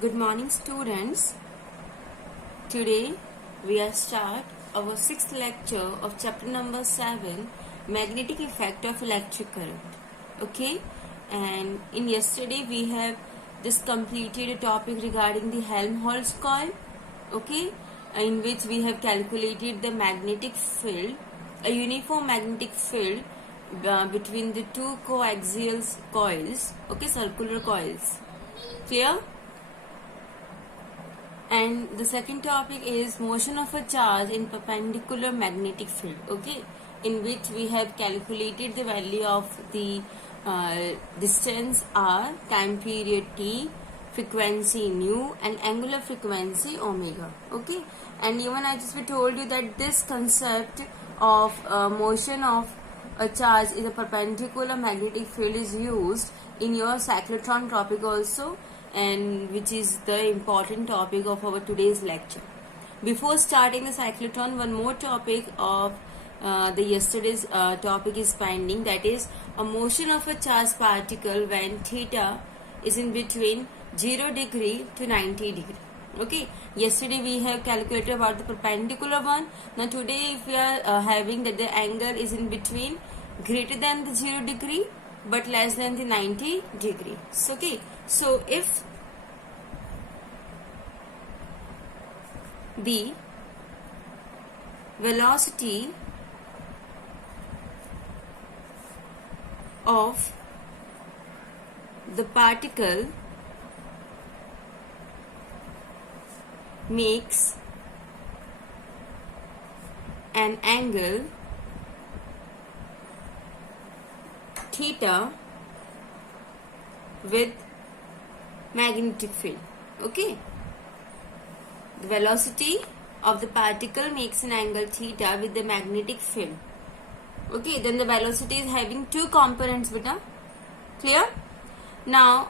Good morning, students. Today we are start our sixth lecture of chapter number 7, magnetic effect of electric current. Okay, and in yesterday we have just completed a topic regarding the Helmholtz coil. Okay, in which we have calculated the magnetic field, a uniform magnetic field between the two coaxial coils. Okay, circular coils. Clear? And the second topic is motion of a charge in perpendicular magnetic field. Okay, in which we have calculated the value of the distance r, time period t, frequency nu, and angular frequency omega. Okay, and even I just told you that this concept of motion of a charge in a perpendicular magnetic field is used in your cyclotron topic also, and which is the important topic of our today's lecture. Before starting the cyclotron, one more topic of the yesterday's topic is pending, that is a motion of a charged particle when theta is in between 0 degree to 90 degree. Okay, yesterday we have calculated about the perpendicular one. Now today if we are having that the angle is in between greater than the 0 degree but less than the 90 degree. So, okay, so if the velocity of the particle makes an angle theta with magnetic field. Okay, the velocity of the particle makes an angle theta with the magnetic field. Okay, then the velocity is having two components, beta. Clear? Now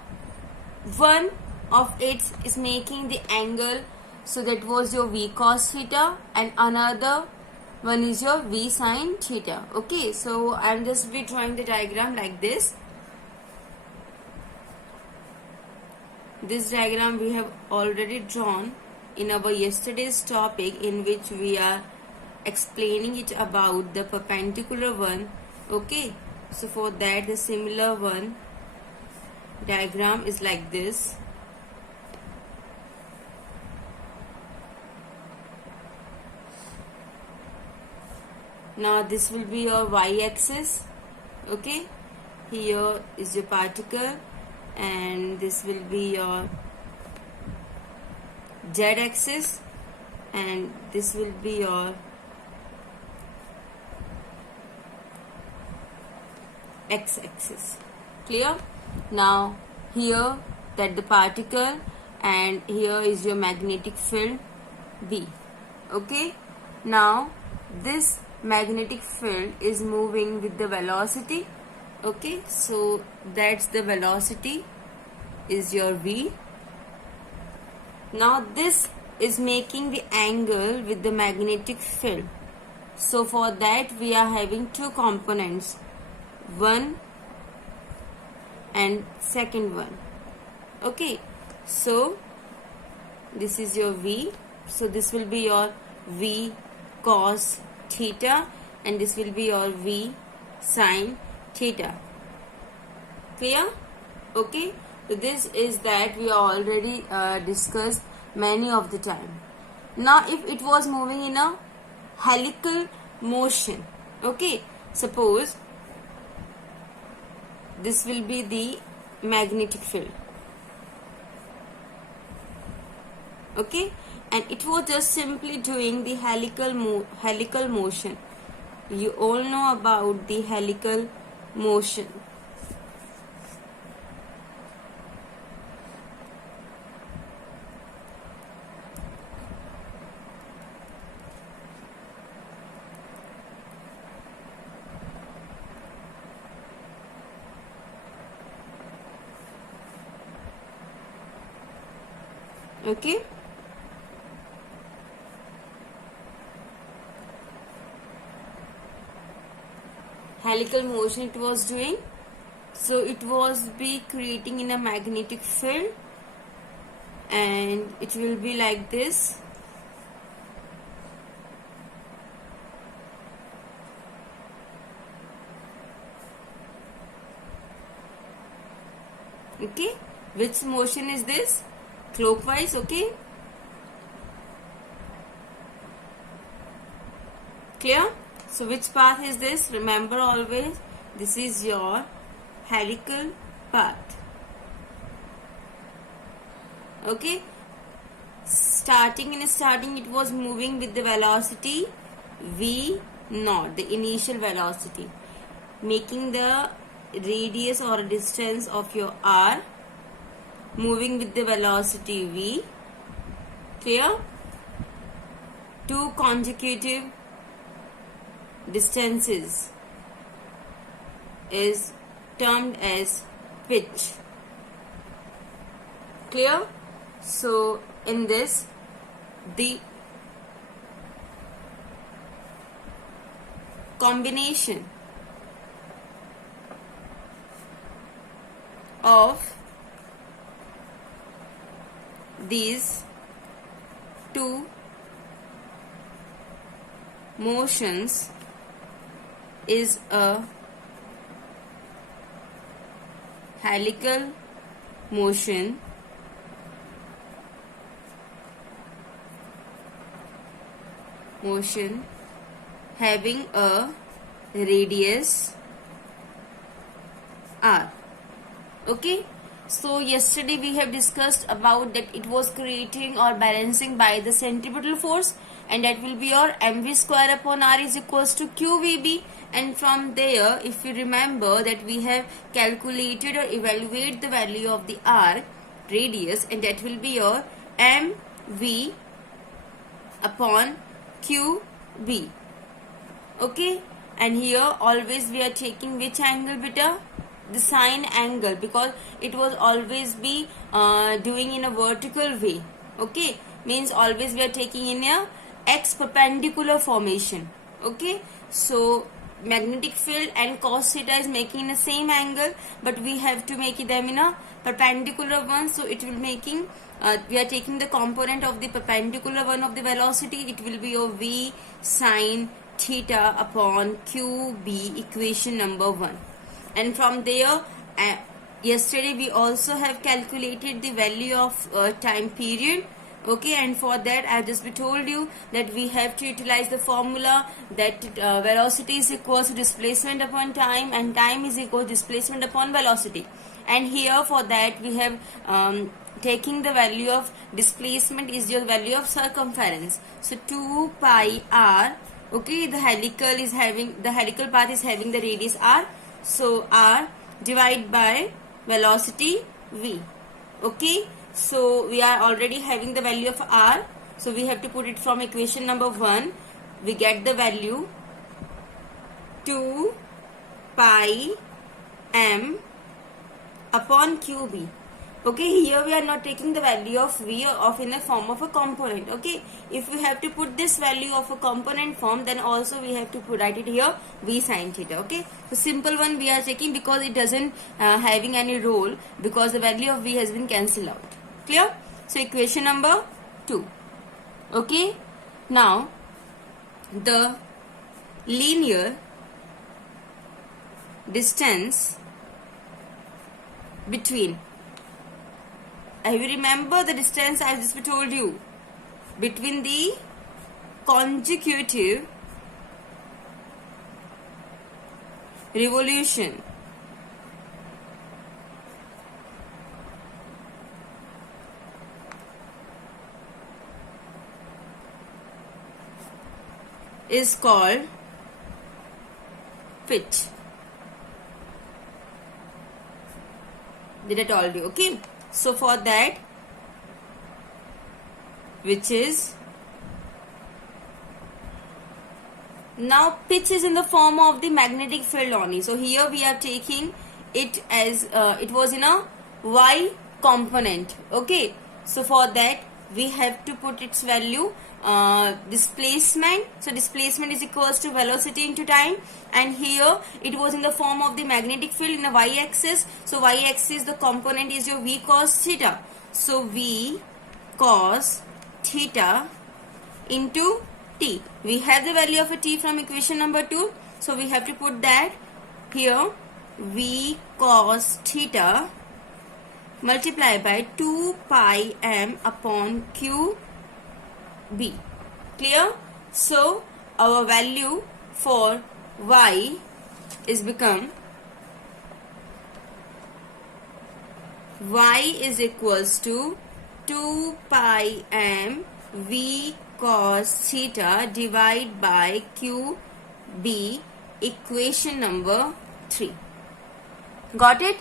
one of it is making the angle, so that was your v cos theta, and another one is your v sin theta. Okay, so I'm just be drawing the diagram like this. This diagram we have already drawn in our yesterday's topic, in which we are explaining it about the perpendicular one. Okay, so for that the similar one diagram is like this. Now this will be your y-axis. Okay, here is your particle, and this will be your z-axis, and this will be your x-axis. Clear? Now here that the particle, and here is your magnetic field B. Okay, now this magnetic field is moving with the velocity. Okay, so that's the velocity is your v. Now this is making the angle with the magnetic field. So for that we are having two components, one and second one. Okay, so this is your v, so this will be your v cos theta, and this will be your v sin theta. Clear? Okay, so this is that we already discussed many of the time. Now if it was moving in a helical motion, okay, suppose this will be the magnetic field. Okay, and it was just simply doing the helical motion. You all know about the helical motion. Okay, helical motion it was doing. So it was be creating in a magnetic field, and it will be like this. Okay, which motion is this? Clockwise. Okay, clear? So which path is this? Remember always, this is your helical path. Okay, starting it was moving with the velocity v naught, the initial velocity, making the radius or distance of your r, moving with the velocity v. Clear? Two consecutive distances is termed as pitch. Clear? So in this, the combination of these two motions is a helical motion having a radius r. Okay, so yesterday we have discussed about that it was creating or balancing by the centripetal force, and that will be your mv square upon r is equals to qvb. And from there, if you remember that we have calculated or evaluated the value of the r radius, and that will be your mv upon qb. Okay, and here always we are taking which angle, beta? The sine angle, because it was always be doing in a vertical way. Okay, means always we are taking in a x perpendicular formation. Okay, so magnetic field and cos theta is making in the same angle, but we have to make them in a perpendicular one. So it will making we are taking the component of the perpendicular one of the velocity. It will be your v sine theta upon qb, equation number 1. And from there, yesterday we also have calculated the value of time period. Okay, and for that I just told you that we have to utilize the formula that velocity is equal to displacement upon time, and time is equal to displacement upon velocity. And here for that we have taking the value of displacement is your value of circumference. So 2 pi r. Okay, the helical path is having the radius r. So r divided by velocity v. Okay, so we are already having the value of r. So we have to put it from equation number 1. We get the value 2 pi m upon qb. Okay, here we are not taking the value of v of in the form of a component. Okay, if we have to put this value of a component form, then also we have to write it here v sin theta. Okay, so simple one we are taking because it doesn't having any role, because the value of v has been cancelled out. Clear? So equation number 2. Okay, now the linear distance between, I will remember the distance I just told you, between the consecutive revolution is called pitch. Did I told you? Okay, so for that, which is now pitch is in the form of the magnetic field only. So here we are taking it as it was in a y component. Okay, so for that we have to put its value displacement. So displacement is equals to velocity into time, and here it was in the form of the magnetic field in the y-axis. So y-axis, the component is your v cos theta. So v cos theta into t. We have the value of a t from equation number 2. So we have to put that here. V cos theta multiply by 2 pi m upon q b. Clear? So our value for y is become y is equals to 2 pi m v cos theta divided by q b, equation number 3. Got it?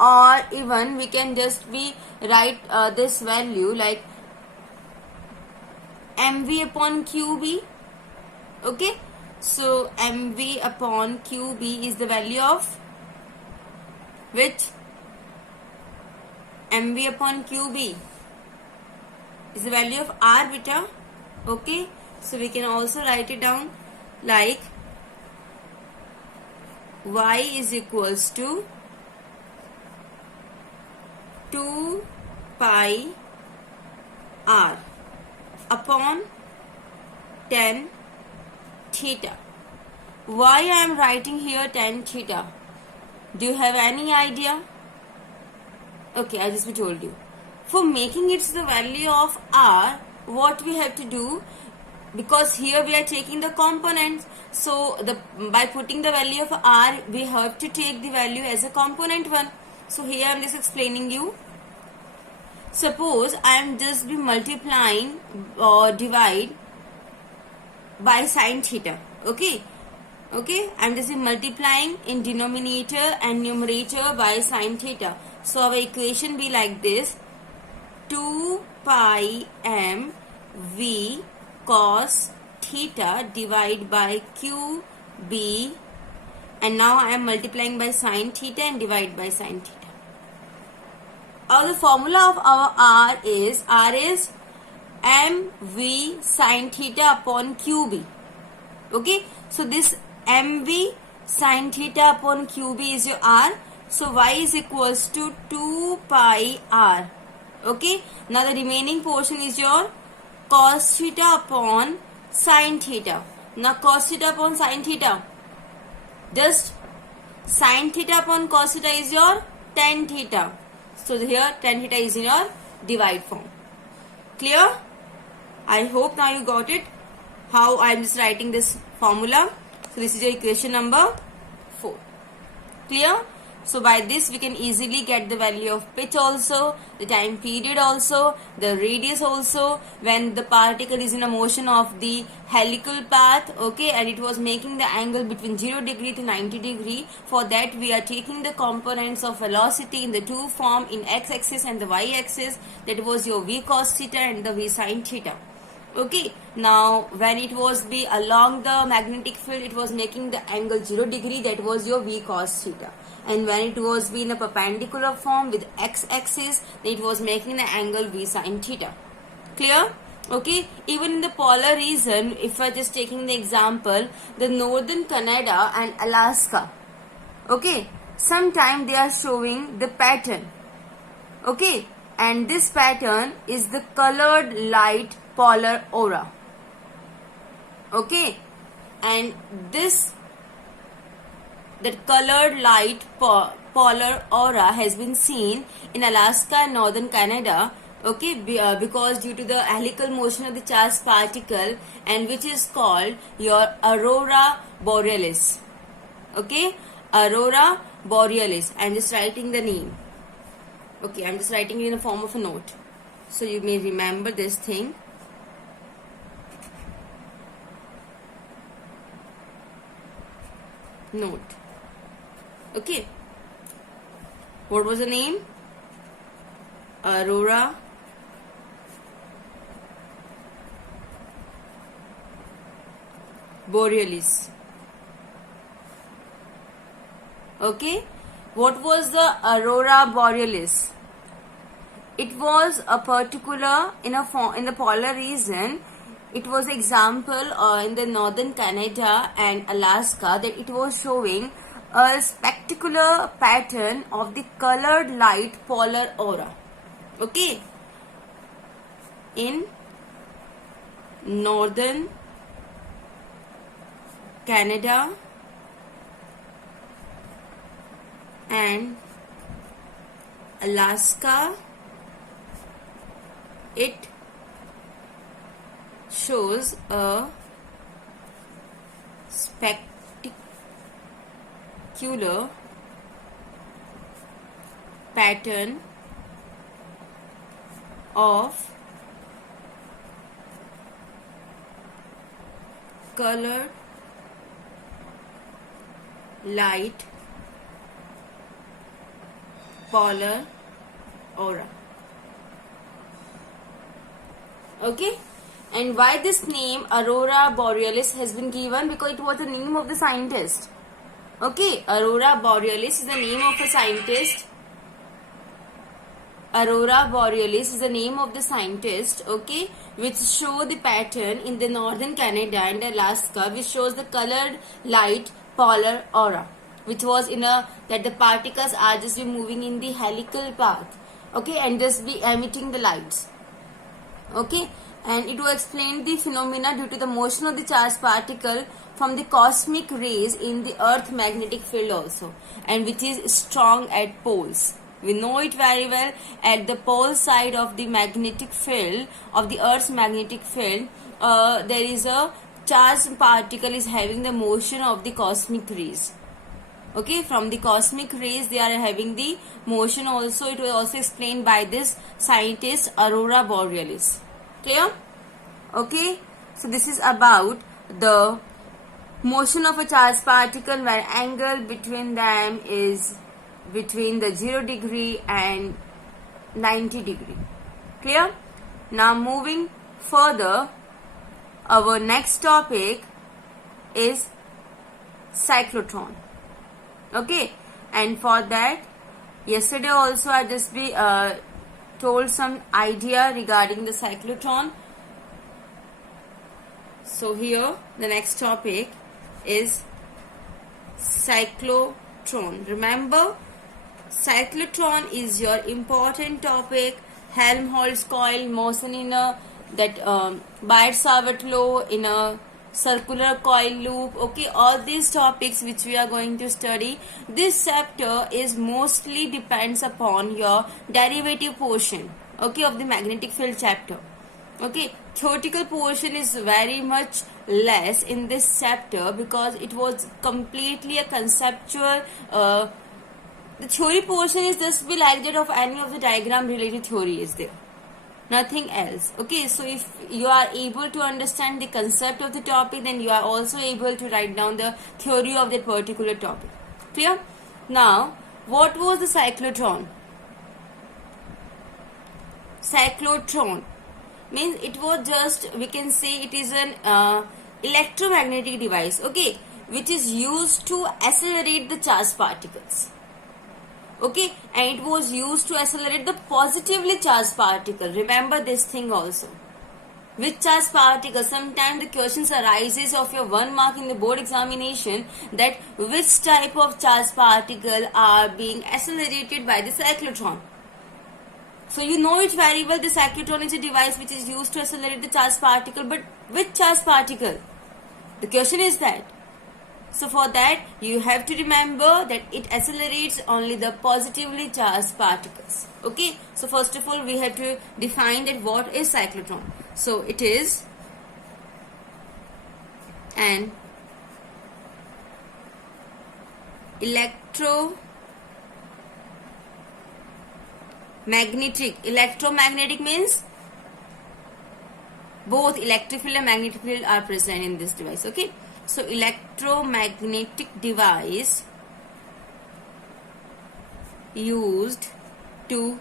Or even we can just be write this value like mv upon qb. Okay, so mv upon qb is the value of which? mv upon qb is the value of r beta. Okay, so we can also write it down like y is equals to 2 pi r upon tan theta. Why I am writing here tan theta? Do you have any idea? Okay, I just told you. For making it the value of r, what we have to do, because here we are taking the components, so by putting the value of r, we have to take the value as a component one. So here I am just explaining you. Suppose I am just be multiplying or divide by sin theta. Okay, I am just multiplying in denominator and numerator by sin theta. So our equation be like this: 2 pi m v cos theta divided by q b, and now I am multiplying by sin theta and divide by sin theta. The formula of our r is mv sin theta upon qb. Okay, so this mv sin theta upon qb is your r. So y is equals to 2 pi r. Okay, now the remaining portion is your cos theta upon sin theta. Now cos theta upon sin theta, just sin theta upon cos theta is your tan theta. So here tan theta is in your divide form. Clear? I hope now you got it. How I am just writing this formula. So this is your equation number 4. Clear? So by this we can easily get the value of pitch also, the time period also, the radius also, when the particle is in a motion of the helical path, okay, and it was making the angle between 0 degree to 90 degree. For that we are taking the components of velocity in the two form, in x-axis and the y-axis. That was your v cos theta and the v sin theta. Okay, now when it was be along the magnetic field, it was making the angle 0 degree, that was your v cos theta. And when it was be in a perpendicular form with x-axis, it was making the angle v sin theta. Clear? Okay, even in the polar region, if I just taking the example, the northern Canada and Alaska, okay, sometime they are showing the pattern, okay, and this pattern is the colored light polar aura, okay, and that colored light polar aura has been seen in Alaska and northern Canada, okay, because due to the helical motion of the charged particle, and which is called your aurora borealis. Okay, aurora borealis. I am just writing the name. Okay, I am just writing it in the form of a note, so you may remember this thing. Note. Okay, what was the name? Aurora borealis. Okay, what was the aurora borealis? It was a particular in the polar region. It was example in the northern Canada and Alaska, that it was showing a spectacular pattern of the colored light polar aura. Okay, in northern Canada and Alaska. It shows a spectacular pattern of colored light polar aura. Okay, and why this name Aurora Borealis has been given? Because it was the name of the scientist. Okay, Aurora Borealis is the name of a scientist. Aurora Borealis is the name of the scientist, okay, which show the pattern in the northern Canada and Alaska, which shows the colored light polar aura, which was in a, that the particles are just be moving in the helical path, okay, and just be emitting the lights, okay, and it will explain the phenomena due to the motion of the charged particle from the cosmic rays in the earth magnetic field also, and which is strong at poles. We know it very well. At the pole side of the magnetic field, of the earth's magnetic field, there is a charged particle is having the motion of the cosmic rays. Okay, from the cosmic rays they are having the motion also. It was also explained by this scientist Aurora Borealis. Clear? Okay, so this is about the motion of a charged particle where angle between them is between the 0 degree and 90 degree. Clear? Now moving further, our next topic is cyclotron. Okay, and for that, yesterday also I just be told some idea regarding the cyclotron. So here the next topic is cyclotron. Remember, cyclotron is your important topic. Helmholtz coil, motion in a Biot-Savart law in a circular coil loop. Okay, all these topics which we are going to study. This chapter is mostly depends upon your derivative portion, okay, of the magnetic field chapter. Okay, theoretical portion is very much less in this chapter because it was completely a conceptual. The theory portion is just be like that of any of the diagram related theory is there. Nothing else. Okay, so if you are able to understand the concept of the topic, then you are also able to write down the theory of that particular topic. Clear? Now, what was the cyclotron? Cyclotron means it was just, we can say it is an electromagnetic device, okay, which is used to accelerate the charged particles. Okay, and it was used to accelerate the positively charged particle. Remember this thing also. Which charged particle? Sometimes the questions arises of your 1 mark in the board examination, that which type of charged particle are being accelerated by the cyclotron. So you know it very well, the cyclotron is a device which is used to accelerate the charged particle, but which charged particle? The question is that. So for that, you have to remember that it accelerates only the positively charged particles. Okay, so first of all, we have to define that what is cyclotron. So it is an electromagnetic means both electric field and magnetic field are present in this device. Okay, so electromagnetic device used to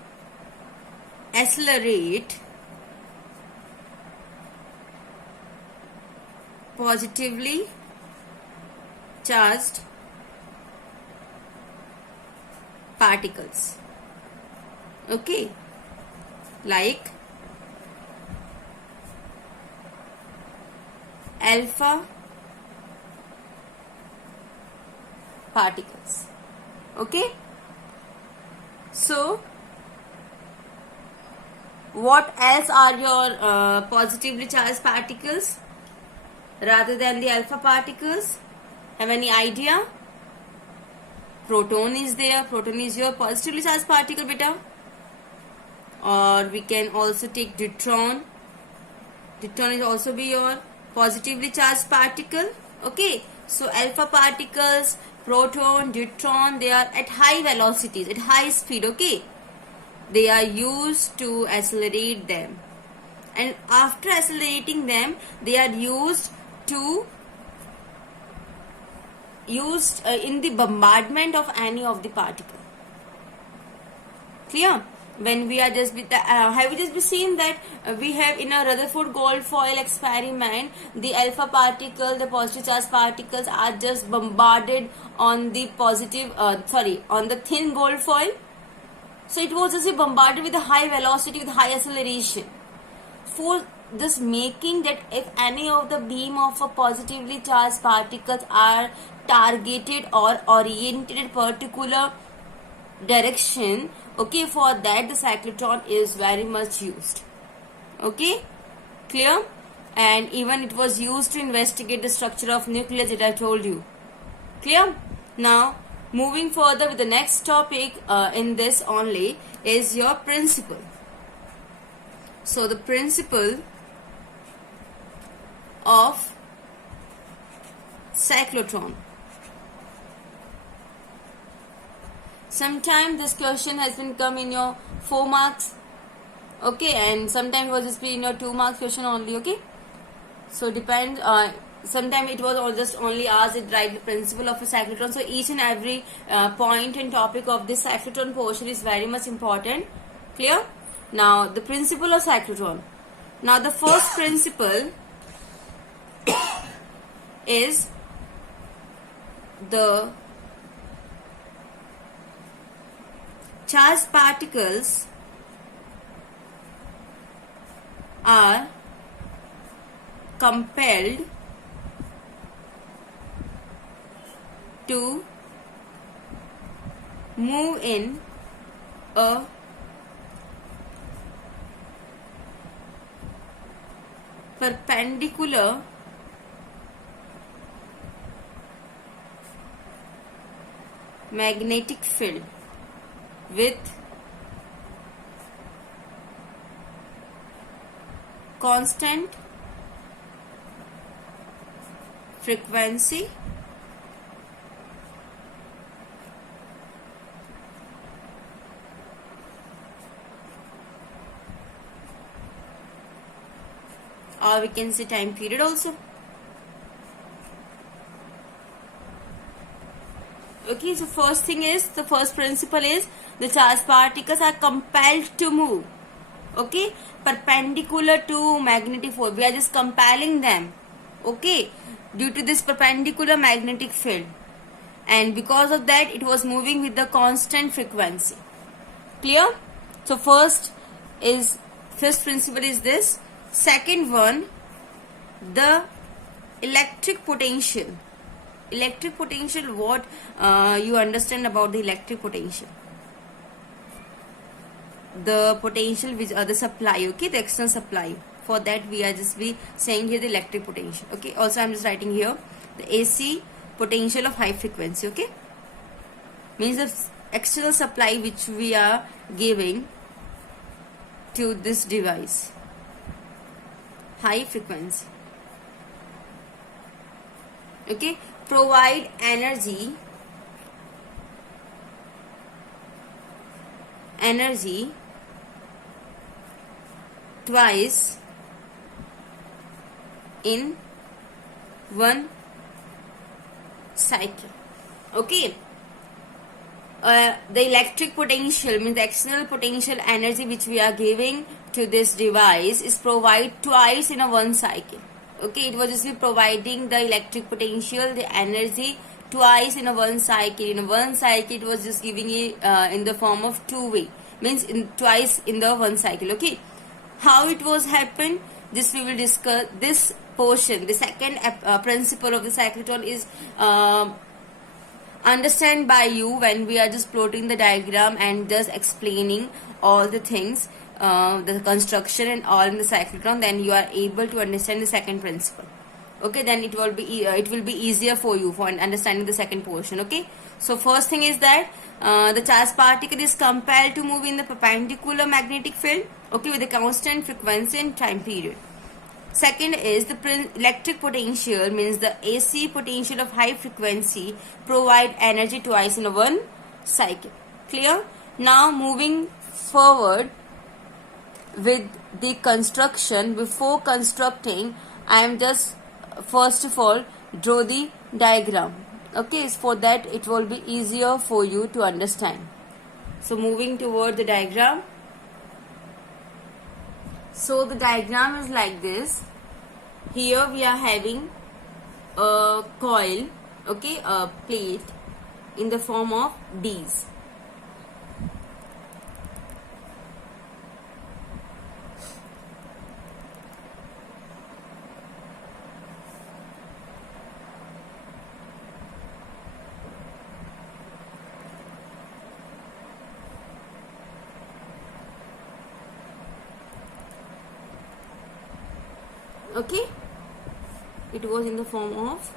accelerate positively charged particles. Okay, like alpha particles. Okay, so what else are your positively charged particles rather than the alpha particles? Have any idea? Proton is there. Proton is your positively charged particle, beta. Or we can also take deuteron. Deuteron is also be your positively charged particle. Okay, so alpha particles, proton, deuteron, they are at high velocities, at high speed. Okay, they are used to accelerate them, and after accelerating them, they are used in the bombardment of any of the particle. Clear? When we are just have you just seen that we have in a Rutherford Goldfoil experiment, the alpha particle, the positive charge particles are just bombarded on the on the thin gold foil. So it was just bombarded with a high velocity, with high acceleration, for just making that if any of the beam of a positively charged particles are targeted or oriented in particular direction, okay, for that the cyclotron is very much used. Okay, clear? And even it was used to investigate the structure of nucleus that I told you. Clear? Now moving further with the next topic in this only is your principle. So the principle of cyclotron. Sometimes this question has been come in your 4 marks, okay, and sometimes it was just be in your 2 marks question only. Okay, so depends. Sometimes it was just only asked it write the principle of a cyclotron. So each and every point and topic of this cyclotron portion is very much important. Clear? Now the principle of cyclotron. Now the first principle is the charged particles are compelled to move in a perpendicular magnetic field with constant frequency or we can say time period also. Okay, so first thing is, the first principle is the charged particles are compelled to move, okay, perpendicular to magnetic field. We are just compelling them, okay, due to this perpendicular magnetic field, and because of that it was moving with the constant frequency. Clear? So first principle is this. Second one, the electric potential. Electric potential, what you understand about the electric potential? The potential which the supply, okay, the external supply. For that we are just be saying here the electric potential. Okay, also I'm just writing here the AC potential of high frequency. Okay, means the external supply which we are giving to this device, high frequency. Okay, provide energy twice in one cycle. Okay, the electric potential means the external potential energy which we are giving to this device is provided twice in a one cycle. Okay, it was just providing the electric potential, the energy twice in a one cycle. In a one cycle it was just giving it in the form of two-way, means twice in the one cycle. Okay, how it was happened, this we will discuss. This portion, the second principle of the cyclotron is understand by you when we are just plotting the diagram and just explaining all the things. the construction and all in the cyclotron, then you are able to understand the second principle. Okay, then it will be easier for you for understanding the second portion. Okay, so first thing is that the charged particle is compelled to move in the perpendicular magnetic field, okay, with a constant frequency and time period. Second is the electric potential, means the AC potential of high frequency provide energy twice in one cycle. Clear? Now moving forward with the construction. Before constructing, I am just first of all draw the diagram. Okay, for that it will be easier for you to understand. So moving toward the diagram. So the diagram is like this. Here we are having a coil, okay, a plate in the form of Ds. Okay, it was in the form of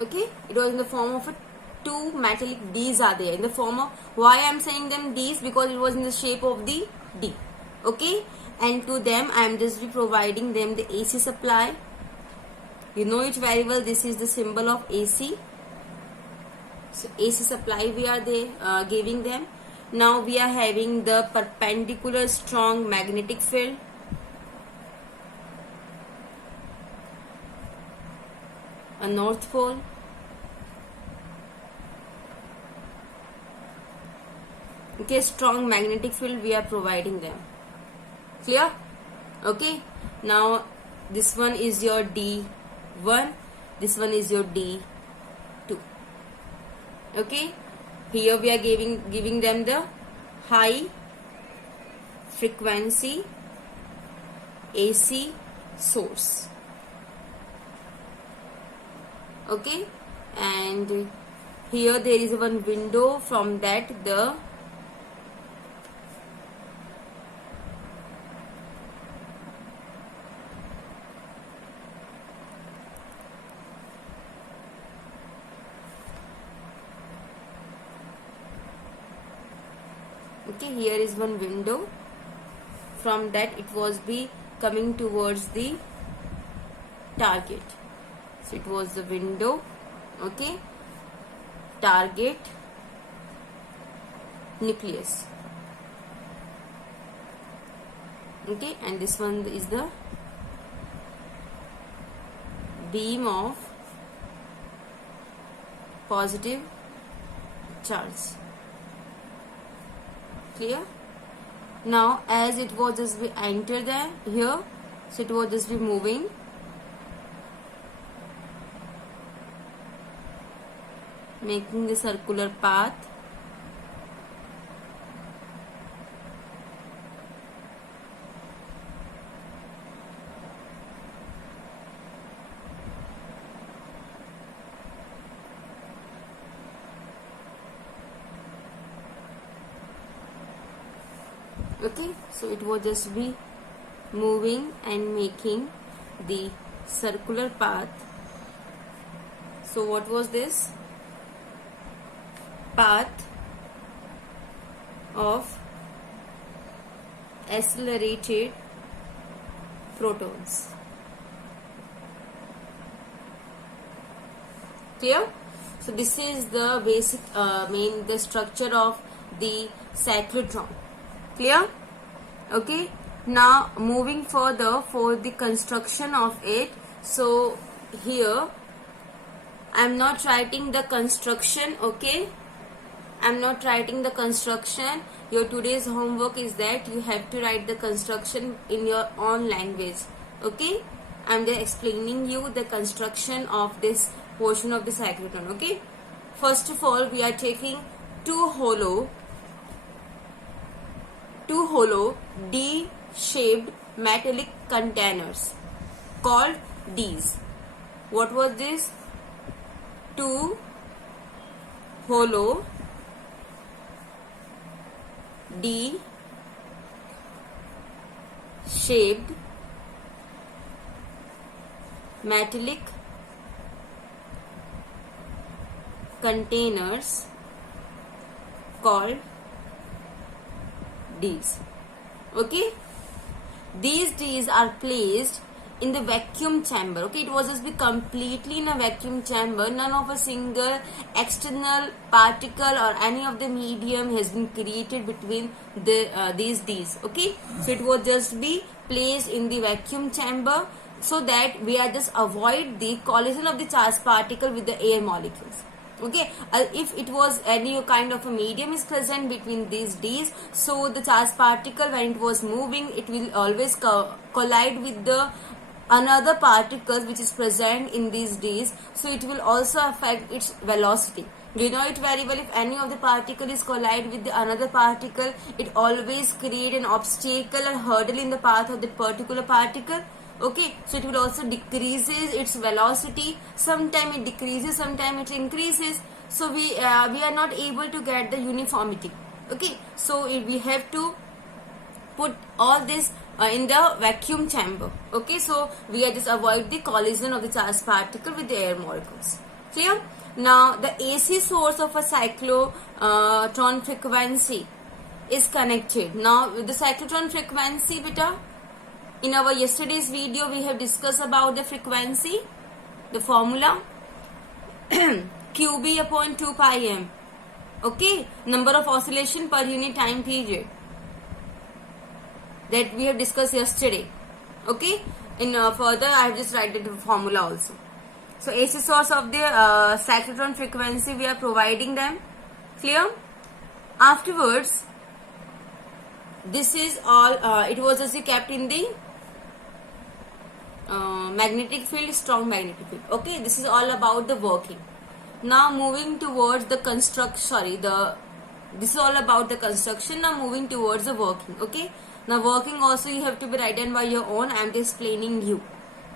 okay, it was in the form of a two metallic D's are there in the form of, why I am saying them D's, because it was in the shape of the D. Okay, and to them I am just be providing them the AC supply. You know it very well, this is the symbol of AC. So AC supply we are there giving them. Now we are having the perpendicular strong magnetic field. A north pole. Okay, strong magnetic field we are providing them. Clear? Okay, now this one is your D1, this one is your D2. Okay, here we are giving them the high frequency AC source. Okay, and here there is one window, from that the okay, here is one window, from that it was be coming towards the target. So it was the window, okay, target, nucleus. Okay, and this one is the beam of positive charge. Clear? Now as it was just be enter there here, so it was just be moving. Making the circular path. Okay, so it was just be moving and making the circular path. So what was this? Path of accelerated protons. Clear? So this is the basic the structure of the cyclotron. Clear? Okay, now moving further for the construction of it. So here I am not writing the construction. Okay, I am not writing the construction. Your today's homework is that you have to write the construction in your own language. Okay, I'm just explaining you the construction of this portion of the cyclotron. Okay, first of all, we are taking two hollow D-shaped metallic containers called Ds. What was this? Two hollow D-shaped metallic containers called Ds. Okay, these Ds are placed in the vacuum chamber. Okay, it was just be completely in a vacuum chamber. None of a single external particle or any of the medium has been created between these Ds. Okay, so it was just be placed in the vacuum chamber so that we are just avoid the collision of the charged particle with the air molecules. Okay, if it was any kind of a medium is present between these Ds, so the charged particle when it was moving, it will always collide with the another particles which is present in these Ds, so it will also affect its velocity. We know it very well, if any of the particle is collide with the another particle, it always create an obstacle or hurdle in the path of that particular particle. Okay, so it will also decreases its velocity. Sometime it decreases, sometime it increases. So we are not able to get the uniformity. Okay, so we have to put all this in the vacuum chamber. Okay, so we are just avoid the collision of the charged particle with the air molecules. Clear? Now the AC source of a cyclotron frequency is connected. Now with the cyclotron frequency, beta, in our yesterday's video we have discussed about the frequency, the formula QB upon 2 pi m. Okay, number of oscillation per unit time period, that we have discussed yesterday. Okay, in further I have just written the formula also. So AC source of the cyclotron frequency we are providing them. Clear? Afterwards, this is all it was just kept in the magnetic field, strong magnetic field. Okay, this is all about the working. Now moving towards the this is all about the construction. Now moving towards the working. Okay, now working also you have to be written by your own. I am just explaining you.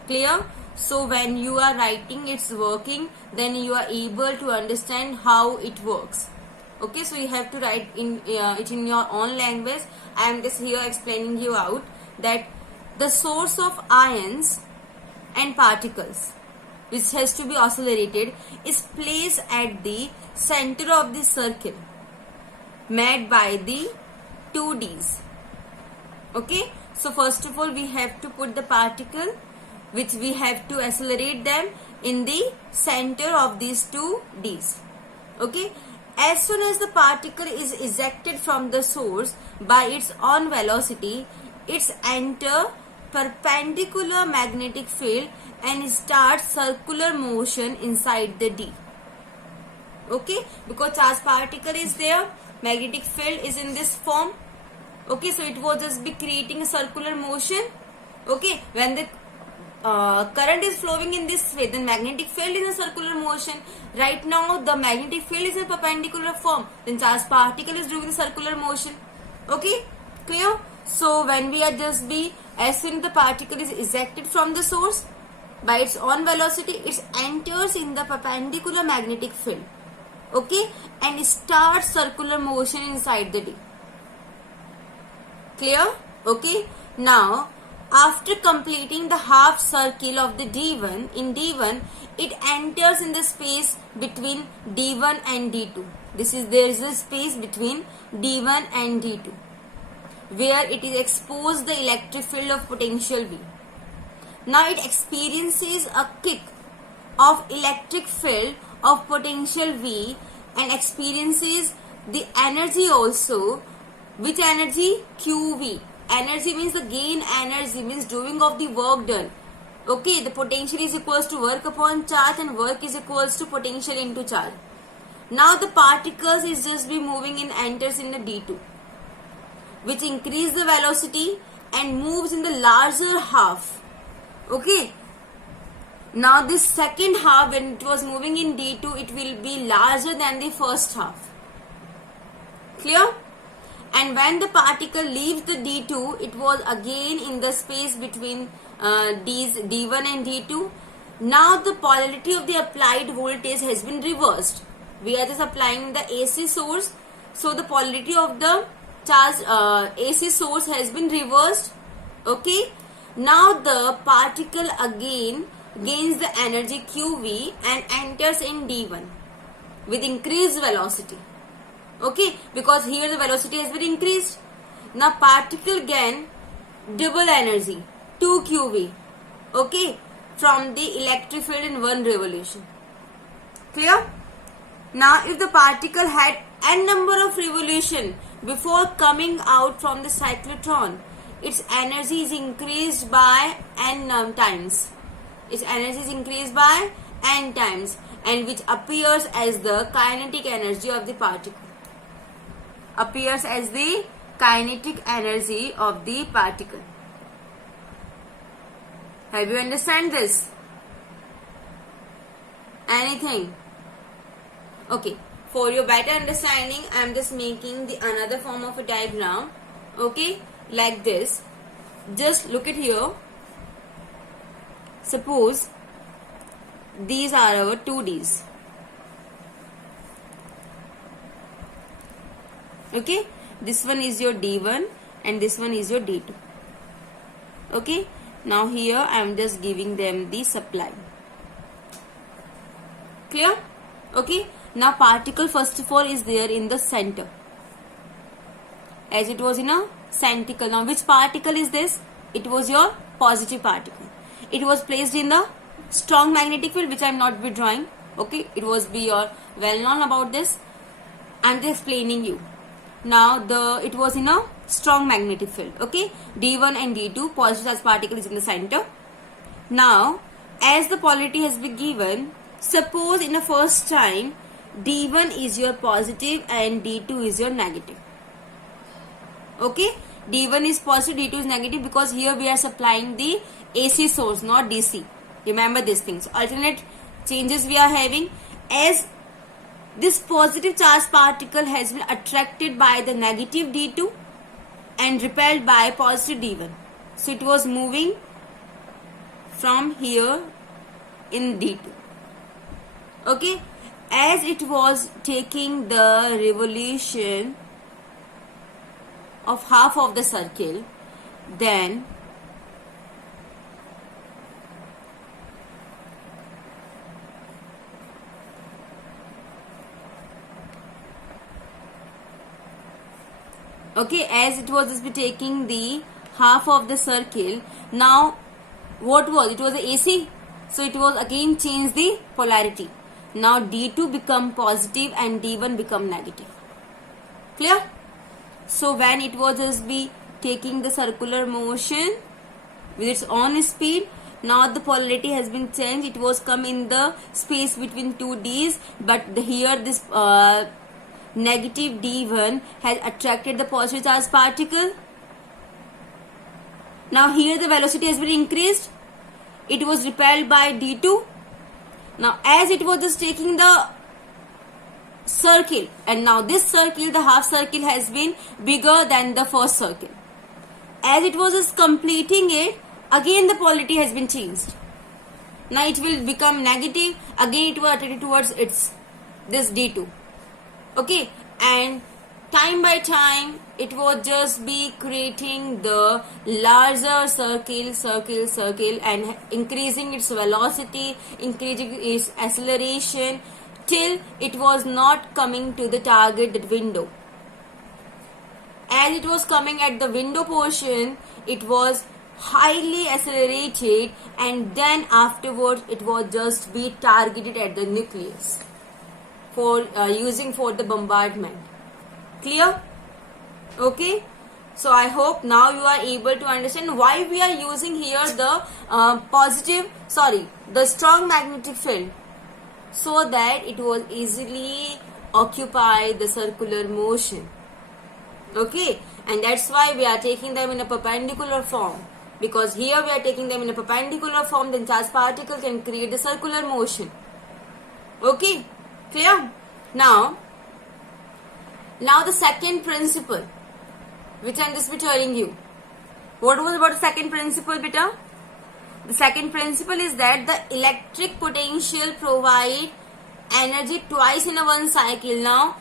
Clear? So when you are writing its working, then you are able to understand how it works. Okay, so you have to write in it in your own language. I am just here explaining you out that the source of ions and particles which has to be accelerated is placed at the center of the circle made by the 2 Ds. Okay, so first of all we have to put the particle which we have to accelerate them in the center of these 2 Ds. Okay, as soon as the particle is ejected from the source by its own velocity, it enters perpendicular magnetic field and starts circular motion inside the D. Okay, because charged particle is there, magnetic field is in this form. Okay, so it will just be creating a circular motion. Okay, when the current is flowing in this way, then magnetic field is a circular motion. Right now the magnetic field is a perpendicular form, then charged particle is doing the circular motion. Okay, clear? So when we are just be, as soon as the particle is ejected from the source by its own velocity, it enters in the perpendicular magnetic field. Okay, and starts circular motion inside the D. Clear? Okay, now after completing the half circle of the D1, in D1 it enters in the space between D1 and D2. There is a space between D1 and D2 where it is exposed the electric field of potential V. Now it experiences a kick of electric field of potential V and experiences the energy also. Which energy? QV. Energy means the gain energy, means doing of the work done. Okay, the potential is equals to work upon charge and work is equals to potential into charge. Now the particles is just be moving in, enters in the D2, which increase the velocity and moves in the larger half. Okay, Now this second half, when it was moving in D2, it will be larger than the first half. Clear? And when the particle leaves the D2, it was again in the space between D1 and D2. Now the polarity of the applied voltage has been reversed. We are just applying the AC source. So the polarity of the charge AC source has been reversed. Okay. Now the particle again gains the energy QV and enters in D1 with increased velocity. Okay, because here the velocity has been increased. Now particle gain double energy, 2 QV. Okay, from the electric field in one revolution. Clear? Now if the particle had n number of revolution before coming out from the cyclotron, its energy is increased by n times. Its energy is increased by n times, and which appears as the kinetic energy of the particle. Appears as the kinetic energy of the particle. Have you understand this? Anything? Okay. For your better understanding, I am just making the another form of a diagram. Okay, like this. Just look at here. Suppose these are our 2Ds. Okay, this one is your D1 and this one is your D2. Okay, now here I am just giving them the supply. Clear? Okay, now particle first of all is there in the center, as it was in a centicle. Now which particle is this? It was your positive particle. It was placed in the strong magnetic field, which I am not be drawing. Okay, it was be your well known about this. I am just explaining you. Now it was in a strong magnetic field. Okay, D1 and D2, positive charge particle is in the center. Now as the polarity has been given, suppose in the first time D1 is your positive and D2 is your negative. Okay, D1 is positive, D2 is negative, because here we are supplying the AC source, not DC. Remember these things. Alternate changes we are having. As this positive charge particle has been attracted by the negative D2 and repelled by positive D1. So it was moving from here in D2. Okay, as it was taking the revolution of half of the circle, then okay, as it was just be taking the half of the circle. Now what was it? Was the AC, so it was again change the polarity. Now D2 become positive and D1 become negative. Clear? So when it was just be taking the circular motion with its own speed, now the polarity has been changed. It was come in the space between 2Ds, but here this negative D1 has attracted the positive charge particle. Now here the velocity has been increased. It was repelled by D2. Now as it was just taking the circle, and now this circle, the half circle, has been bigger than the first circle. As it was just completing it, again the polarity has been changed. Now it will become negative. Again it was attracted towards this D2. Okay, and time by time it would just be creating the larger circle and increasing its velocity, increasing its acceleration, till it was not coming to the target window. As it was coming at the window portion, it was highly accelerated, and then afterwards it was just be targeted at the nucleus for using for the bombardment. Clear? Okay, so I hope now you are able to understand why we are using here the the strong magnetic field, so that it will easily occupy the circular motion. Okay, and that's why we are taking them in a perpendicular form. because here we are taking them in a perpendicular form, then charged particle can create the circular motion. Okay, clear? Now the second principle, which I am just telling you. What was about the second principle, beta? The second principle is that the electric potential provide energy twice in a one cycle. Now,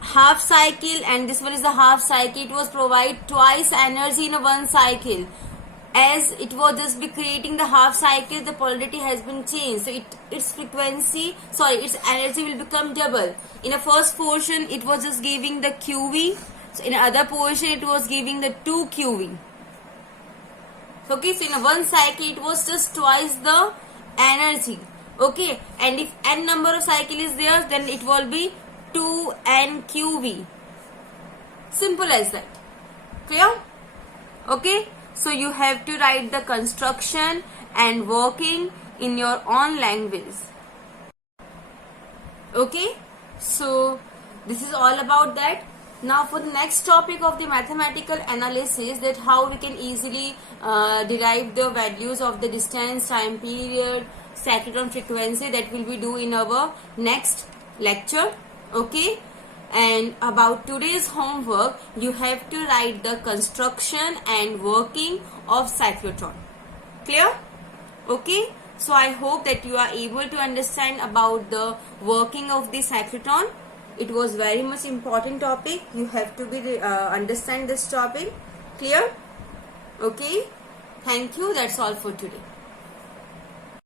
half cycle and this one is the half cycle. It was provide twice energy in a one cycle. As it was just be creating the half cycle, the polarity has been changed. So its energy will become double. In the first portion, it was just giving the QV. So in other portion, it was giving the 2 QV. Okay, so in one cycle, it was just twice the energy. Okay, and if n number of cycle is there, then it will be 2n QV. Simple as that. Clear? Okay, so you have to write the construction and working in your own language. Okay, so this is all about that. Now for the next topic of the mathematical analysis, that how we can easily derive the values of the distance, time period, cyclotron frequency, that will be do in our next lecture. Okay, and about today's homework, you have to write the construction and working of cyclotron. Clear? Okay, so I hope that you are able to understand about the working of the cyclotron. It was very much important topic. You have to be understand this topic. Clear? Okay. Thank you. That's all for today.